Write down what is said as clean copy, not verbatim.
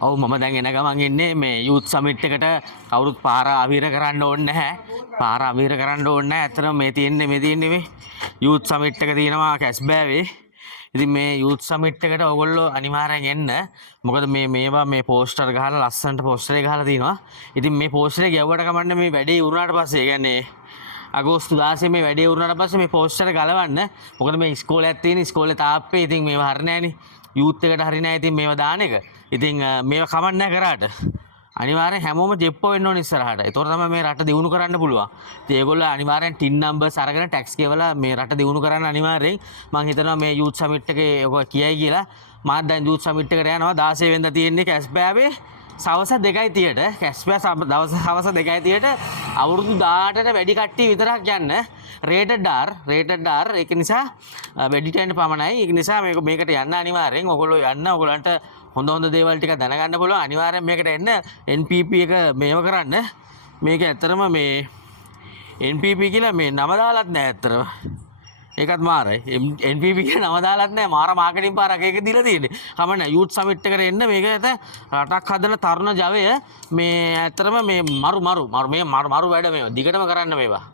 ඔව් මම දැන් එන ගමන් ඉන්නේ මේ යූත් සමිට් එකට කවුරුත් පාර අවහිර කරන්න ඕනේ නැහැ. පාර අවහිර කරන්න ඕනේ නැහැ. ඇත්තටම මේ තියෙන්නේ මේ යූත් සමිට් එක තියෙනවා කැස්බෑවේ. ඉතින් මේ යූත් සමිට් එකට ඔයගොල්ලෝ අනිවාර්යෙන් එන්න. මොකද මේවා මේ පෝස්ටර් ගහලා ලස්සනට පෝස්ටරේ ගහලා තිනවා. ඉතින් මේ පෝස්ටරේ ගැව්වට කමන්නේ මේ වැඩේ ඉවරනාට පස්සේ. ඒ කියන්නේ අගෝස්තු 16 මේ වැඩේ ඉවරනාට පස්සේ මේ පෝස්ටර් ගලවන්න. මොකද මේ ඉස්කෝලයක් තියෙන ඉස්කෝලේ තාප්පේ ඉතින් මේවා හරිය නැහැනේ. යූත් එකට හරිය නැහැ ඉතින් මේවා දාන එක. ඉතින් මේවා කමක් නැහැ කරාට. අනිවාර්යෙන් හැමෝම ජෙප්පෝ වෙන්න ඕන ඉස්සරහට. ඒතකොට තමයි මේ රට දියුණු කරන්න පුළුවන්. ඉතින් ඒගොල්ලෝ අනිවාර්යෙන් ටින් නම්බර්ස් අරගෙන ටැක්ස් ගෙවලා මේ රට දියුණු කරන්න අනිවාර්යෙන් මම හිතනවා මේ යූත් සමිට් එකේ ඔක කියයි කියලා. මම දැන් යූත් සමිට් එකට යනවා 16 වෙනිදා තියෙන්නේ කැස්බෑවේ සවස 2:30ට කැස්බෑ දවස් හවස 2:30ට අවුරුදු 18ට වැඩි කට්ටිය විතරක් යන්න. රේටඩ් R ඒක නිසා වෙඩිටෙන්ට පමණයි. ඒක නිසා මේකට යන්න අනිවාර්යෙන් ඔයගොල්ලෝ යන්න. ඔයගොල්ලන්ට හොඳ දේවල් ටික දැනගන්න පුළුවන්. අනිවාර්යෙන් මේකට එන්න. NPP එක මේව කරන්න. මේක ඇත්තටම මේ NPP කියලා මේ නම දාලත් නැහැ ඇත්තටම. ඒකත් මාරයි. NPP කියලා නම දාලත් නැහැ. මාර මාකටිං පාරක් ඒක දීලා තියෙන්නේ. කමන්න යූත් සමිට් එකට එන්න. මේක ඇත රටක් හදන තරුණ ජවය මේ ඇත්තටම මේ මරු වැඩ මේවා. දිගටම කරන්න මේවා.